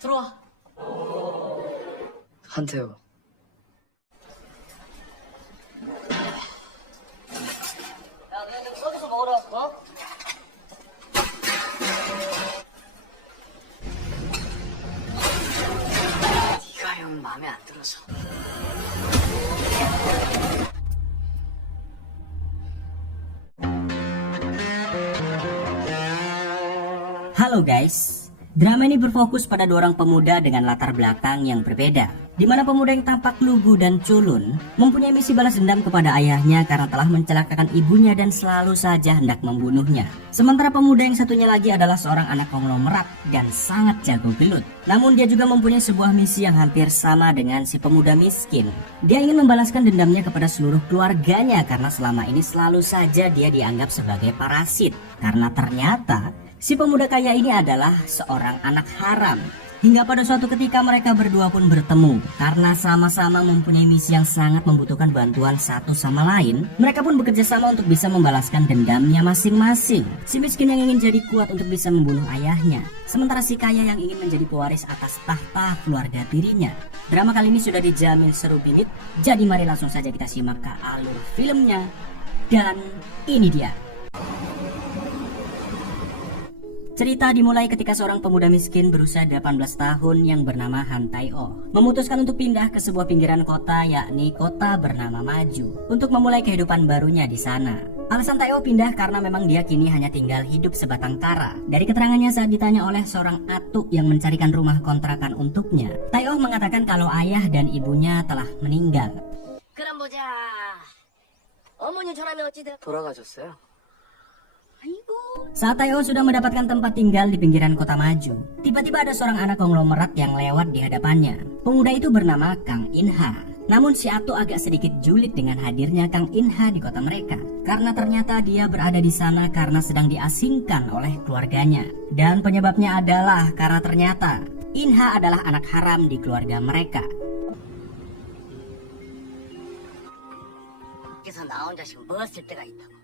들어와. 한태호. 야, 그냥 좀 서비스 먹으러 왔어? 네가 형 마음에 안 들어서. Halo guys, drama ini berfokus pada dua orang pemuda dengan latar belakang yang berbeda, di mana pemuda yang tampak lugu dan culun mempunyai misi balas dendam kepada ayahnya karena telah mencelakakan ibunya dan selalu saja hendak membunuhnya. Sementara pemuda yang satunya lagi adalah seorang anak konglomerat dan sangat jago gelut. Namun dia juga mempunyai sebuah misi yang hampir sama dengan si pemuda miskin. Dia ingin membalaskan dendamnya kepada seluruh keluarganya karena selama ini selalu saja dia dianggap sebagai parasit. Karena ternyata si pemuda kaya ini adalah seorang anak haram. Hingga pada suatu ketika mereka berdua pun bertemu. Karena sama-sama mempunyai misi yang sangat membutuhkan bantuan satu sama lain, mereka pun bekerja sama untuk bisa membalaskan dendamnya masing-masing. Si miskin yang ingin jadi kuat untuk bisa membunuh ayahnya, sementara si kaya yang ingin menjadi pewaris atas tahta keluarga tirinya. Drama kali ini sudah dijamin seru bingit, jadi mari langsung saja kita simak ke alur filmnya. Dan ini dia. Cerita dimulai ketika seorang pemuda miskin berusia 18 tahun yang bernama Han Tae-oh memutuskan untuk pindah ke sebuah pinggiran kota, yakni kota bernama Maju, untuk memulai kehidupan barunya di sana. Alasan Tae-oh pindah karena memang dia kini hanya tinggal hidup sebatang kara. Dari keterangannya saat ditanya oleh seorang atuk yang mencarikan rumah kontrakan untuknya, Tae-oh mengatakan kalau ayah dan ibunya telah meninggal. 그럼 보자. 어머니 전화면 어찌돼? 돌아가셨어요? Saat Tae-oh sudah mendapatkan tempat tinggal di pinggiran kota Maju, tiba-tiba ada seorang anak konglomerat yang lewat di hadapannya. Pemuda itu bernama Kang In-ha. Namun si atuk agak sedikit julid dengan hadirnya Kang In-ha di kota mereka, karena ternyata dia berada di sana karena sedang diasingkan oleh keluarganya. Dan penyebabnya adalah karena ternyata In-ha adalah anak haram di keluarga mereka. 밖에서 나 혼자 지금 먹었을 때가 있다고.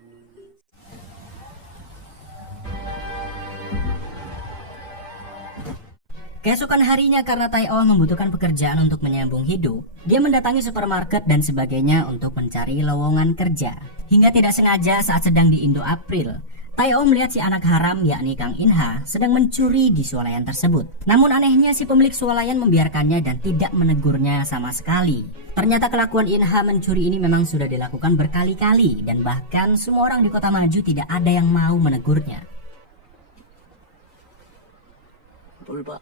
Keesokan harinya karena Tae-oh membutuhkan pekerjaan untuk menyambung hidup, dia mendatangi supermarket dan sebagainya untuk mencari lowongan kerja. Hingga tidak sengaja saat sedang di Indo April, Tae-oh melihat si anak haram yakni Kang In-ha sedang mencuri di swalayan tersebut. Namun anehnya si pemilik swalayan membiarkannya dan tidak menegurnya sama sekali. Ternyata kelakuan In-ha mencuri ini memang sudah dilakukan berkali-kali dan bahkan semua orang di kota Maju tidak ada yang mau menegurnya. 뭘 봐?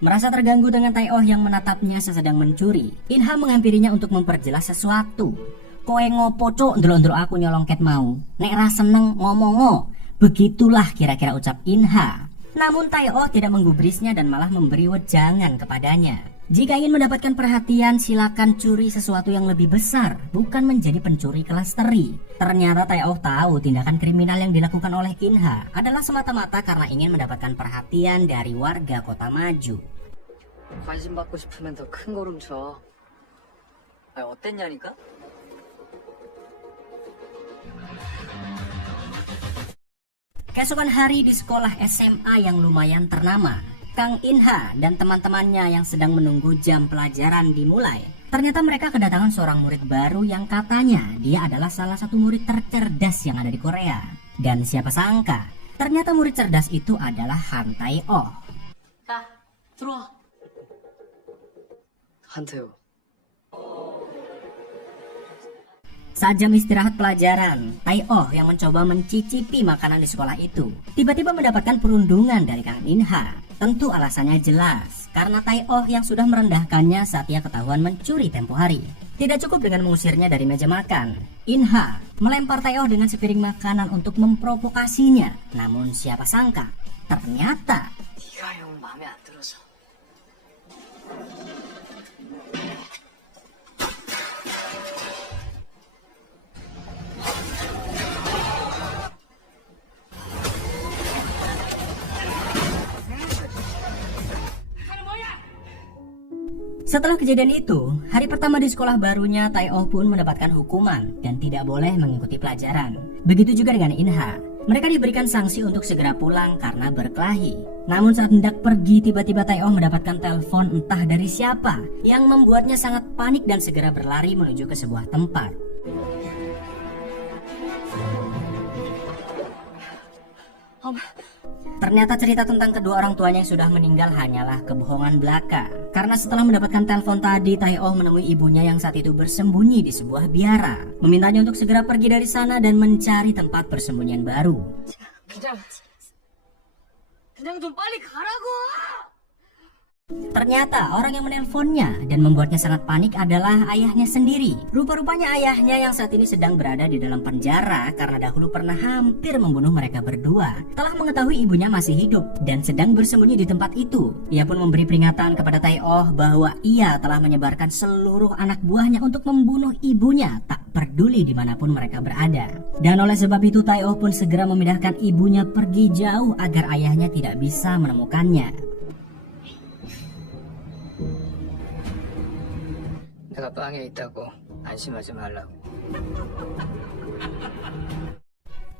Merasa terganggu dengan Tae-oh yang menatapnya sesedang mencuri, In-ha menghampirinya untuk memperjelas sesuatu. Koe ngopo cok ndelok-ndelok aku nyolongket mau? Nek ra seneng ngomong-ngo. Begitulah kira-kira ucap In-ha. Namun Tae-oh tidak menggubrisnya dan malah memberi wejangan kepadanya. Jika ingin mendapatkan perhatian, silakan curi sesuatu yang lebih besar, bukan menjadi pencuri kelas teri. Ternyata Tae-oh tahu tindakan kriminal yang dilakukan oleh In-ha adalah semata-mata karena ingin mendapatkan perhatian dari warga kota Maju. 관심 받고 싶으면 더 큰 걸음 쳐. 아니, 어땠냐니까? Keesokan hari di sekolah SMA yang lumayan ternama, Kang In-ha dan teman-temannya yang sedang menunggu jam pelajaran dimulai. Ternyata mereka kedatangan seorang murid baru yang katanya dia adalah salah satu murid tercerdas yang ada di Korea. Dan siapa sangka, ternyata murid cerdas itu adalah Han Tae-oh. 자, 들어와. 한태호. Saat jam istirahat pelajaran, Tae-oh yang mencoba mencicipi makanan di sekolah itu tiba-tiba mendapatkan perundungan dari Kang In-ha. Tentu alasannya jelas, karena Tae-oh yang sudah merendahkannya saat ia ketahuan mencuri tempo hari. Tidak cukup dengan mengusirnya dari meja makan, In-ha melempar Tae-oh dengan sepiring makanan untuk memprovokasinya. Namun siapa sangka, ternyata 네가 형 마음에 안 들어서. Setelah kejadian itu, hari pertama di sekolah barunya, Tae-oh pun mendapatkan hukuman dan tidak boleh mengikuti pelajaran. Begitu juga dengan In-ha. Mereka diberikan sanksi untuk segera pulang karena berkelahi. Namun saat hendak pergi, tiba-tiba Tae-oh mendapatkan telepon entah dari siapa yang membuatnya sangat panik dan segera berlari menuju ke sebuah tempat. Ternyata cerita tentang kedua orang tuanya yang sudah meninggal hanyalah kebohongan belaka. Karena setelah mendapatkan telepon tadi, Tae-oh menemui ibunya yang saat itu bersembunyi di sebuah biara, memintanya untuk segera pergi dari sana dan mencari tempat persembunyian baru. 그냥 좀 빨리 가라고. Ternyata orang yang menelponnya dan membuatnya sangat panik adalah ayahnya sendiri. Rupa-rupanya ayahnya yang saat ini sedang berada di dalam penjara karena dahulu pernah hampir membunuh mereka berdua. Telah mengetahui ibunya masih hidup dan sedang bersembunyi di tempat itu. Ia pun memberi peringatan kepada Tae-oh bahwa ia telah menyebarkan seluruh anak buahnya untuk membunuh ibunya, tak peduli dimanapun mereka berada. Dan oleh sebab itu Tae-oh pun segera memindahkan ibunya pergi jauh agar ayahnya tidak bisa menemukannya. 내가 빵에 있다고 안심하지 말라고.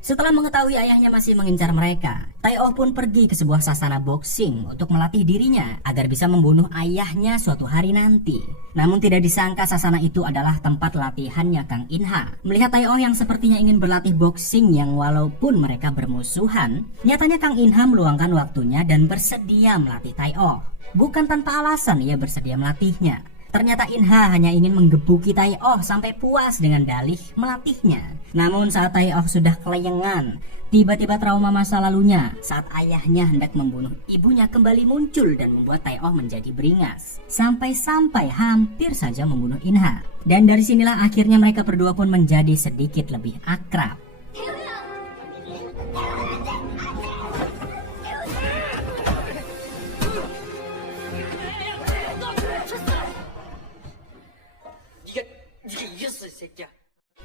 Setelah mengetahui ayahnya masih mengincar mereka, Tae-oh pun pergi ke sebuah sasana boxing untuk melatih dirinya agar bisa membunuh ayahnya suatu hari nanti. Namun tidak disangka sasana itu adalah tempat latihannya Kang In-ha. Melihat Tae-oh yang sepertinya ingin berlatih boxing yang walaupun mereka bermusuhan, nyatanya Kang In-ha meluangkan waktunya dan bersedia melatih Tae-oh. Bukan tanpa alasan ia bersedia melatihnya. Ternyata In-ha hanya ingin menggebuki Tae-oh sampai puas dengan dalih melatihnya. Namun saat Tae-oh sudah kelayangan, tiba-tiba trauma masa lalunya saat ayahnya hendak membunuh ibunya kembali muncul dan membuat Tae-oh menjadi beringas. Sampai-sampai hampir saja membunuh In-ha. Dan dari sinilah akhirnya mereka berdua pun menjadi sedikit lebih akrab.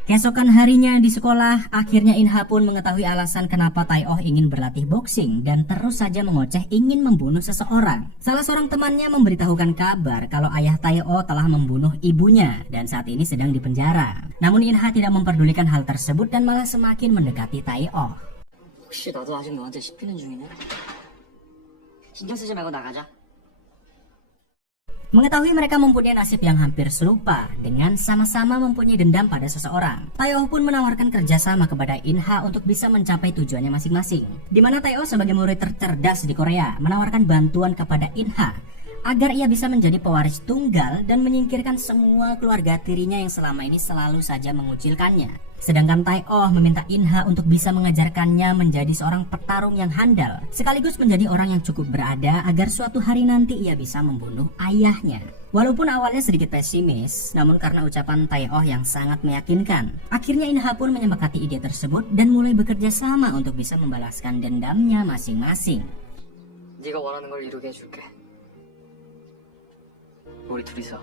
Keesokan harinya di sekolah, akhirnya In-ha pun mengetahui alasan kenapa Tae-oh ingin berlatih boxing dan terus saja mengoceh ingin membunuh seseorang. Salah seorang temannya memberitahukan kabar kalau ayah Tae-oh telah membunuh ibunya dan saat ini sedang dipenjara. Namun In-ha tidak memperdulikan hal tersebut dan malah semakin mendekati Tae-oh. 혹시 나도 아직 너한테 씹히는 중이냐? 신경 쓰지 말고 나가자. Mengetahui mereka mempunyai nasib yang hampir serupa dengan sama-sama mempunyai dendam pada seseorang, Tae-oh pun menawarkan kerjasama kepada In-ha untuk bisa mencapai tujuannya masing-masing. Di mana Tae-oh sebagai murid tercerdas di Korea menawarkan bantuan kepada In-ha agar ia bisa menjadi pewaris tunggal dan menyingkirkan semua keluarga tirinya yang selama ini selalu saja mengucilkannya. Sedangkan Tae-oh meminta In-ha untuk bisa mengajarkannya menjadi seorang petarung yang handal, sekaligus menjadi orang yang cukup berada agar suatu hari nanti ia bisa membunuh ayahnya. Walaupun awalnya sedikit pesimis, namun karena ucapan Tae-oh yang sangat meyakinkan, akhirnya In-ha pun menyepakati ide tersebut dan mulai bekerja sama untuk bisa membalaskan dendamnya masing-masing. 네가 원하는 걸 이루게 해줄게. 우리 둘이서.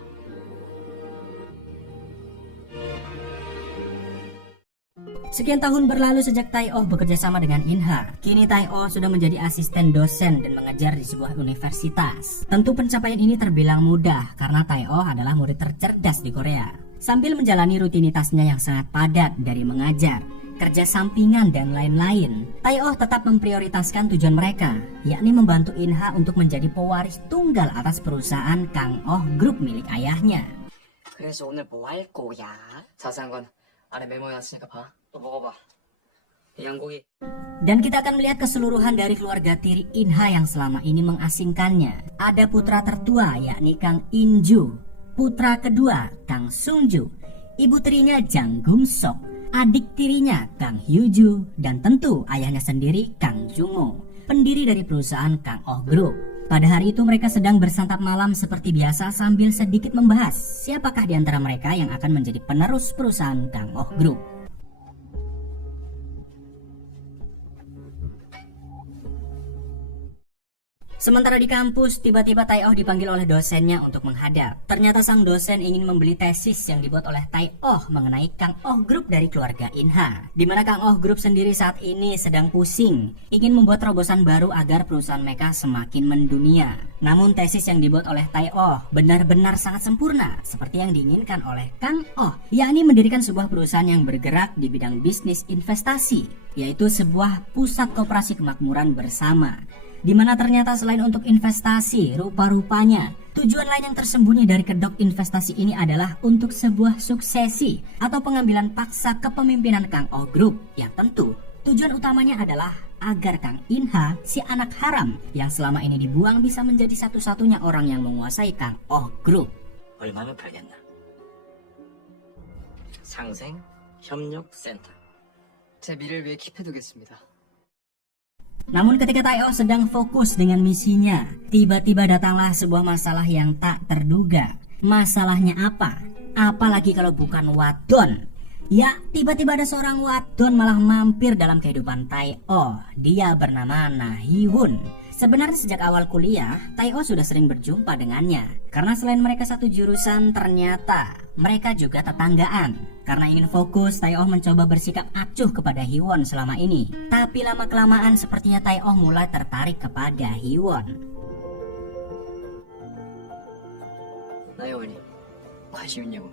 Sekian tahun berlalu sejak Tae-oh bekerja sama dengan In-ha. Kini Tae-oh sudah menjadi asisten dosen dan mengajar di sebuah universitas. Tentu pencapaian ini terbilang mudah karena Tae-oh adalah murid tercerdas di Korea. Sambil menjalani rutinitasnya yang sangat padat dari mengajar, kerja sampingan dan lain-lain, Tae-oh tetap memprioritaskan tujuan mereka, yakni membantu In-ha untuk menjadi pewaris tunggal atas perusahaan Kang-oh Group milik ayahnya. 그래서 오늘 뭐 할 거야? 자세한 건 안에 메모해놨으니까 봐. 또 먹어봐. 이 양고기. Dan kita akan melihat keseluruhan dari keluarga tiri In-ha yang selama ini mengasingkannya. Ada putra tertua yakni Kang In-ju, putra kedua Kang Sung-ju, ibu tirinya Jang Gum-sok, adik tirinya Kang Hyu-ju, dan tentu ayahnya sendiri Kang Jung-mo, pendiri dari perusahaan Kang-oh Group. Pada hari itu mereka sedang bersantap malam seperti biasa sambil sedikit membahas siapakah di antara mereka yang akan menjadi penerus perusahaan Kang-oh Group. Sementara di kampus, tiba-tiba Tai Oh dipanggil oleh dosennya untuk menghadap. Ternyata sang dosen ingin membeli tesis yang dibuat oleh Tai Oh mengenai Kang Oh Group dari keluarga Inha. Di mana Kang Oh Group sendiri saat ini sedang pusing, ingin membuat terobosan baru agar perusahaan mereka semakin mendunia. Namun tesis yang dibuat oleh Tai Oh benar-benar sangat sempurna, seperti yang diinginkan oleh Kang Oh, yakni mendirikan sebuah perusahaan yang bergerak di bidang bisnis investasi, yaitu sebuah pusat koperasi kemakmuran bersama. Di mana ternyata selain untuk investasi, rupa-rupanya tujuan lain yang tersembunyi dari kedok investasi ini adalah untuk sebuah suksesi atau pengambilan paksa kepemimpinan Kang Oh Group, yang tentu tujuan utamanya adalah agar Kang Inha, si anak haram yang selama ini dibuang, bisa menjadi satu-satunya orang yang menguasai Kang Oh Group. 얼마면 팔겠나? 상생 협력센터. 제 미래를 위해 킵해두겠습니다. Namun ketika Tai Oh sedang fokus dengan misinya, tiba-tiba datanglah sebuah masalah yang tak terduga. Masalahnya apa? Apalagi kalau bukan wadon. Ya, tiba-tiba ada seorang wadon malah mampir dalam kehidupan Tai Oh. Dia bernama Na Hee-hun. Sebenarnya sejak awal kuliah, Tai Oh sudah sering berjumpa dengannya. Karena selain mereka satu jurusan, ternyata mereka juga tetanggaan. Karena ingin fokus, Tai Oh mencoba bersikap acuh kepada Hee-won selama ini. Tapi lama-kelamaan sepertinya Tai Oh mulai tertarik kepada Hee-won. 나혜원이 관심 있냐고.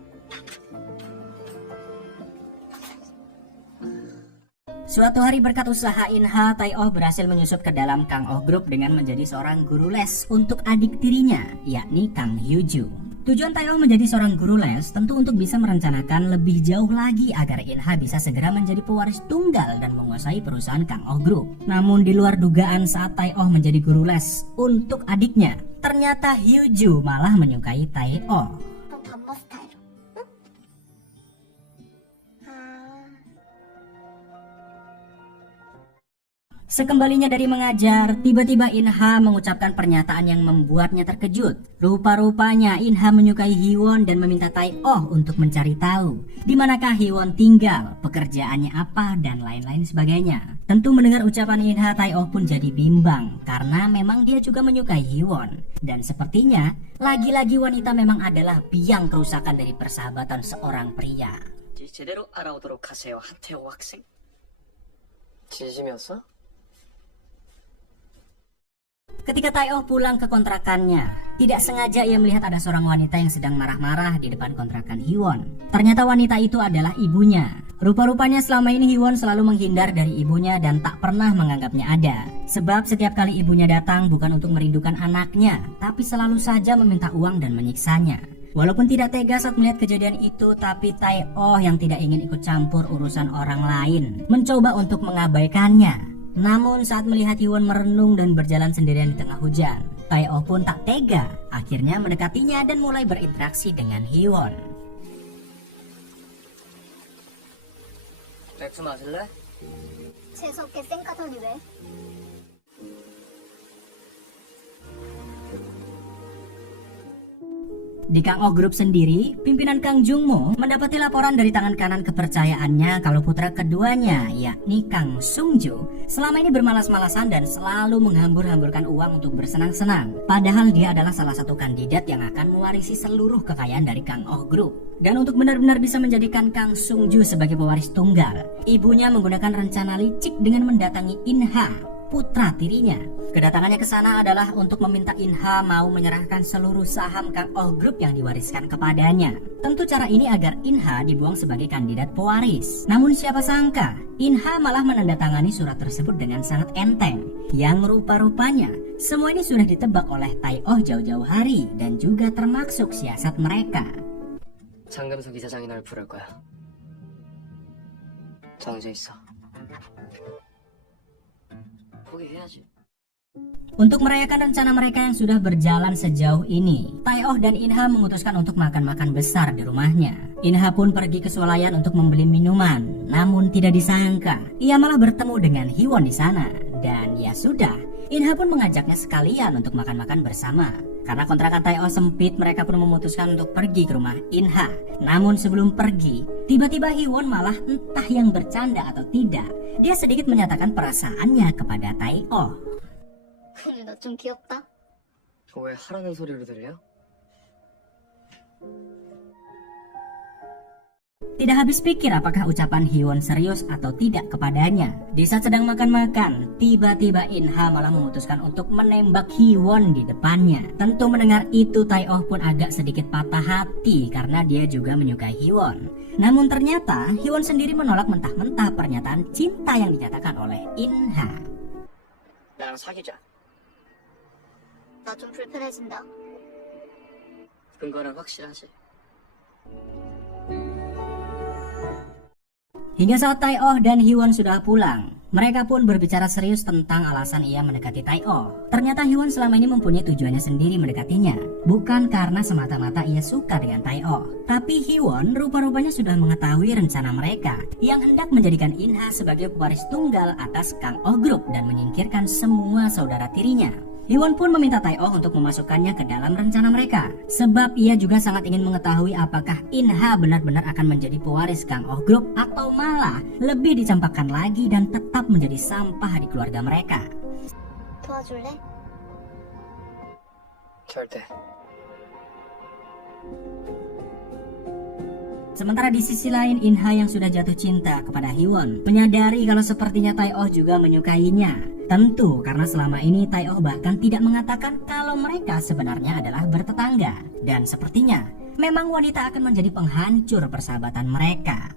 Suatu hari berkat usaha Inha, Tai Oh berhasil menyusup ke dalam Kang Oh Group dengan menjadi seorang guru les untuk adik tirinya, yakni Kang Hyu-ju. Tujuan Tai Oh menjadi seorang guru les tentu untuk bisa merencanakan lebih jauh lagi agar Inha bisa segera menjadi pewaris tunggal dan menguasai perusahaan Kang Oh Group. Namun di luar dugaan saat Tai Oh menjadi guru les untuk adiknya, ternyata Hyu-ju malah menyukai Tai Oh. 바빠 스타일. 응? 아. Sekembalinya dari mengajar, tiba-tiba Inha mengucapkan pernyataan yang membuatnya terkejut. Rupa-rupanya Inha menyukai Hee-won dan meminta Tai Oh untuk mencari tahu di manakah Hee-won tinggal, pekerjaannya apa, dan lain-lain sebagainya. Tentu mendengar ucapan Inha, Tai Oh pun jadi bimbang karena memang dia juga menyukai Hee-won. Dan sepertinya lagi-lagi wanita memang adalah biang kerusakan dari persahabatan seorang pria. 제대로 알아오도록 하세요, 한태호 학생. 진심이었어? Ketika Tai Oh pulang ke kontrakannya, tidak sengaja ia melihat ada seorang wanita yang sedang marah-marah di depan kontrakan Hee-won. Ternyata wanita itu adalah ibunya. Rupa-rupanya selama ini Hee-won selalu menghindar dari ibunya dan tak pernah menganggapnya ada. Sebab setiap kali ibunya datang bukan untuk merindukan anaknya, tapi selalu saja meminta uang dan menyiksanya. Walaupun tidak tega saat melihat kejadian itu, tapi Tai Oh yang tidak ingin ikut campur urusan orang lain mencoba untuk mengabaikannya. Namun saat melihat Hee-won merenung dan berjalan sendirian di tengah hujan, Tai Oh pun tak tega, akhirnya mendekatinya dan mulai berinteraksi dengan Hee-won. 맥주 마실래? 재수없게 쌩까더니 왜? Di Kang Oh Group sendiri, pimpinan Kang Jung-mo mendapati laporan dari tangan kanan kepercayaannya kalau putra keduanya, yakni Kang Sung-ju, selama ini bermalas-malasan dan selalu menghambur-hamburkan uang untuk bersenang-senang. Padahal dia adalah salah satu kandidat yang akan mewarisi seluruh kekayaan dari Kang Oh Group. Dan untuk benar-benar bisa menjadikan Kang Sung-ju sebagai pewaris tunggal, ibunya menggunakan rencana licik dengan mendatangi Inha, putra tirinya. Kedatangannya ke sana adalah untuk meminta Inha mau menyerahkan seluruh saham Kang Oh Group yang diwariskan kepadanya. Tentu cara ini agar Inha dibuang sebagai kandidat pewaris. Namun siapa sangka, Inha malah menandatangani surat tersebut dengan sangat enteng. Yang rupa-rupanya, semua ini sudah ditebak oleh Tai Oh jauh-jauh hari dan juga termasuk siasat mereka. 장금석 이사장이 널 부를 거야. 정해져 있어. 포기해야지. Untuk merayakan rencana mereka yang sudah berjalan sejauh ini, Tai Oh dan Inha memutuskan untuk makan-makan besar di rumahnya. Inha pun pergi ke swalayan untuk membeli minuman. Namun tidak disangka, ia malah bertemu dengan Hee-won di sana. Dan ya sudah, Inha pun mengajaknya sekalian untuk makan-makan bersama. Karena kontrakan Tai Oh sempit, mereka pun memutuskan untuk pergi ke rumah Inha. Namun sebelum pergi, tiba-tiba Hee-won malah entah yang bercanda atau tidak, dia sedikit menyatakan perasaannya kepada Tai Oh. 근데 너 좀 귀엽다. 왜 하라는 소리로 들려? Tidak habis pikir apakah ucapan Hyewon serius atau tidak kepadanya. Di saat sedang makan-makan, tiba-tiba In-ha malah memutuskan untuk menembak Hyewon di depannya. Tentu mendengar itu Tae-oh pun agak sedikit patah hati karena dia juga menyukai Hyewon. Namun ternyata Hyewon sendiri menolak mentah-mentah pernyataan cinta yang dinyatakan oleh In-ha. 나랑 사귀자. 나 좀 불편해진다. 근거는 확실하지? Hingga saat Tae-oh dan Hyewon sudah pulang, mereka pun berbicara serius tentang alasan ia mendekati Tae-oh. Ternyata Hyewon selama ini mempunyai tujuannya sendiri mendekatinya, bukan karena semata-mata ia suka dengan Tae-oh. Tapi Hyewon rupa-rupanya sudah mengetahui rencana mereka yang hendak menjadikan In-ha sebagai pewaris tunggal atas Kang Oh Group dan menyingkirkan semua saudara tirinya. Hyewon pun meminta Tae-oh untuk memasukkannya ke dalam rencana mereka, sebab ia juga sangat ingin mengetahui apakah In-ha benar-benar akan menjadi pewaris Kang Oh Group atau malah lebih dicampakkan lagi dan tetap menjadi sampah di keluarga mereka. 도와줄래? 절대. Sementara di sisi lain In-ha yang sudah jatuh cinta kepada Hyewon menyadari kalau sepertinya Tae-oh juga menyukainya. Tentu karena selama ini Tae-oh bahkan tidak mengatakan kalau mereka sebenarnya adalah bertetangga. Dan sepertinya memang wanita akan menjadi penghancur persahabatan mereka.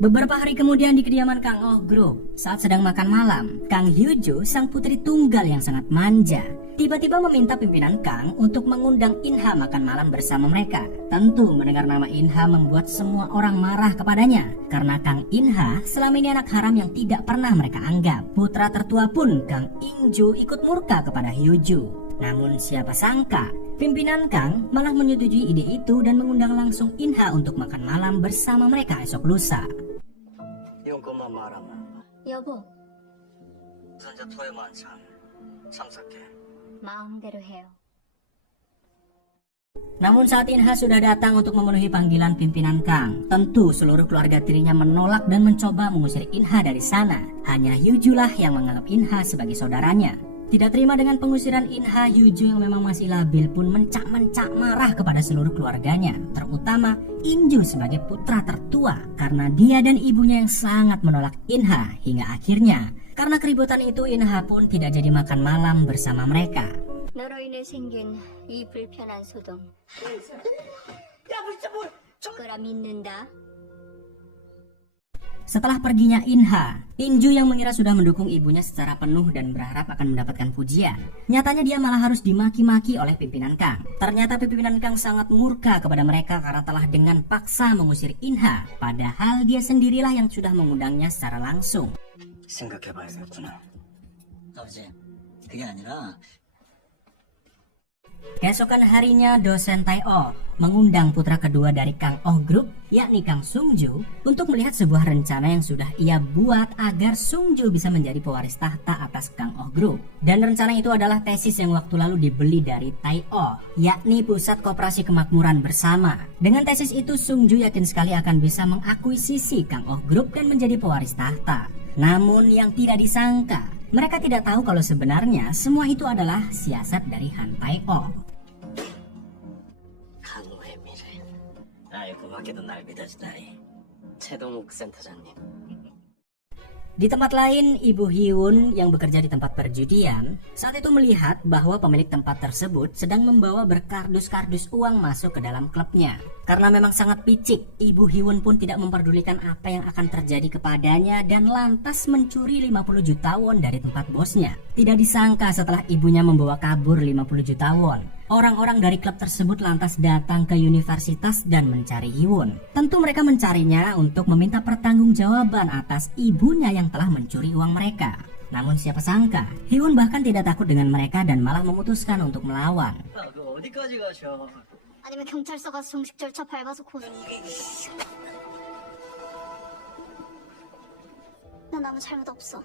Beberapa hari kemudian di kediaman Kang Oh Group, saat sedang makan malam, Kang Hyo-ju, sang putri tunggal yang sangat manja, tiba-tiba meminta pimpinan Kang untuk mengundang In-ha makan malam bersama mereka. Tentu mendengar nama In-ha membuat semua orang marah kepadanya, karena Kang In-ha selama ini anak haram yang tidak pernah mereka anggap. Putra tertua pun Kang In-ju ikut murka kepada Hyo-ju. Namun siapa sangka, pimpinan Kang malah menyetujui ide itu dan mengundang langsung In-ha untuk makan malam bersama mereka esok lusa. 이것만 말하면 여보, 우선자 토의 만찬 참석해. 마음대로 해요. Namun saat In-ha sudah datang untuk memenuhi panggilan pimpinan Kang, tentu seluruh keluarga tirinya menolak dan mencoba mengusir In-ha dari sana. Hanya Hyo-ju lah yang menganggap In-ha sebagai saudaranya. Tidak terima dengan pengusiran In-ha, Hyo-ju yang memang masih labil pun mencak-mencak marah kepada seluruh keluarganya, terutama In-ju sebagai putra tertua, karena dia dan ibunya yang sangat menolak In-ha. Hingga akhirnya karena keributan itu In-ha pun tidak jadi makan malam bersama mereka. 너로 인해 생긴 이 불편한 소동. 거라 믿는다. Setelah perginya In-ha, In-ju yang mengira sudah mendukung ibunya secara penuh dan berharap akan mendapatkan pujian, nyatanya dia malah harus dimaki-maki oleh pimpinan Kang. Ternyata pimpinan Kang sangat murka kepada mereka karena telah dengan paksa mengusir In-ha, padahal dia sendirilah yang sudah mengundangnya secara langsung. 생각해봐야겠구나. 아버지, 그게 아니라 Keesokan harinya dosen Tae-oh mengundang putra kedua dari Kang Oh Group, yakni Kang Sung-ju, untuk melihat sebuah rencana yang sudah ia buat agar Sung-ju bisa menjadi pewaris tahta atas Kang Oh Group. Dan rencana itu adalah tesis yang waktu lalu dibeli dari Tae-oh, yakni Pusat Koperasi Kemakmuran Bersama. Dengan tesis itu Sung-ju yakin sekali akan bisa mengakuisisi Kang Oh Group dan menjadi pewaris tahta. Namun yang tidak disangka, mereka tidak tahu kalau sebenarnya semua itu adalah siasat dari Han Tae-oh. 강호의 미래. 나의 고맙게도 날 믿어주다니. 최동욱 센터장님. Di tempat lain, Ibu Hyewon yang bekerja di tempat perjudian saat itu melihat bahwa pemilik tempat tersebut sedang membawa berkardus-kardus uang masuk ke dalam klubnya. Karena memang sangat picik, Ibu Hyewon pun tidak memperdulikan apa yang akan terjadi kepadanya dan lantas mencuri 50 juta won dari tempat bosnya. Tidak disangka setelah ibunya membawa kabur 50 juta won, orang-orang dari klub tersebut lantas datang ke universitas dan mencari Hyewon. Tentu mereka mencarinya untuk meminta pertanggungjawaban atas ibunya yang telah mencuri uang mereka. Namun siapa sangka, Hyewon bahkan tidak takut dengan mereka dan malah memutuskan untuk melawan. 너 어디까지 가셔? 아니면 경찰서 가서 정식 절차 밟아서 고소. 난 아무 잘못 없어.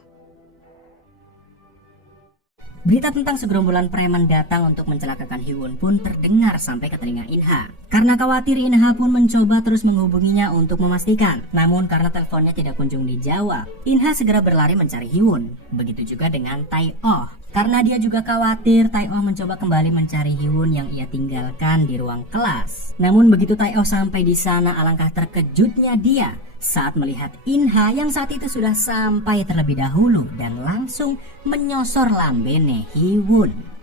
Berita tentang segerombolan preman datang untuk mencelakakan Hyewon pun terdengar sampai ke telinga Inha. Karena khawatir, Inha pun mencoba terus menghubunginya untuk memastikan. Namun karena teleponnya tidak kunjung dijawab, Inha segera berlari mencari Hyewon. Begitu juga dengan Tae-oh. Karena dia juga khawatir, Tae-oh mencoba kembali mencari Hyewon yang ia tinggalkan di ruang kelas. Namun begitu Tae-oh sampai di sana, alangkah terkejutnya dia saat melihat Inha yang saat itu sudah sampai terlebih dahulu dan langsung menyosor lambene Hyewon.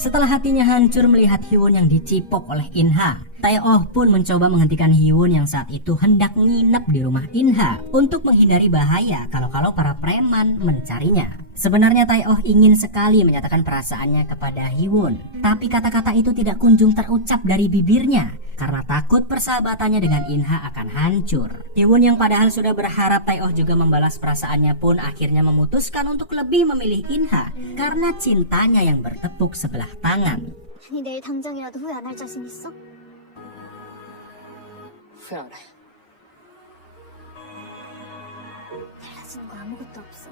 Setelah hatinya hancur melihat Hyewon yang dicipok oleh Inha, Tae-oh pun mencoba menghentikan Hyewon yang saat itu hendak nginep di rumah Inha untuk menghindari bahaya kalau-kalau para preman mencarinya. Sebenarnya Tae-oh ingin sekali menyatakan perasaannya kepada Hyewon, tapi kata-kata itu tidak kunjung terucap dari bibirnya karena takut persahabatannya dengan Inha akan hancur. Hyewon yang padahal sudah berharap Tae-oh juga membalas perasaannya pun akhirnya memutuskan untuk lebih memilih Inha karena cintanya yang bertepuk sebelah tangan. 아니 내일 당장이라도 후회 안 할 자신 있어? 후회 안 해. 달라지는 거 아무것도 없어.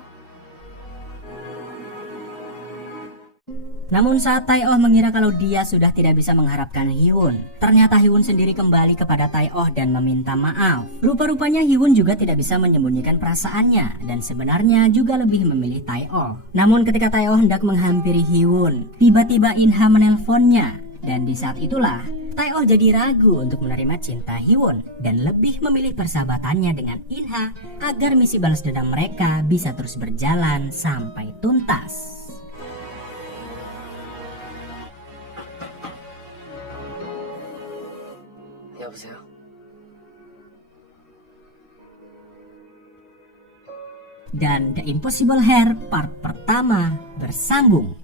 Namun saat Tae-oh mengira kalau dia sudah tidak bisa mengharapkan Hyewon, ternyata Hyewon sendiri kembali kepada Tae-oh dan meminta maaf. Rupa-rupanya Hyewon juga tidak bisa menyembunyikan perasaannya dan sebenarnya juga lebih memilih Tae-oh. Namun ketika Tae-oh hendak menghampiri Hyewon, tiba-tiba Inha menelponnya dan di saat itulah Tae-oh jadi ragu untuk menerima cinta Hyewon dan lebih memilih persahabatannya dengan Inha agar misi balas dendam mereka bisa terus berjalan sampai tuntas. 여보세요? Dan The Impossible Hair part pertama bersambung.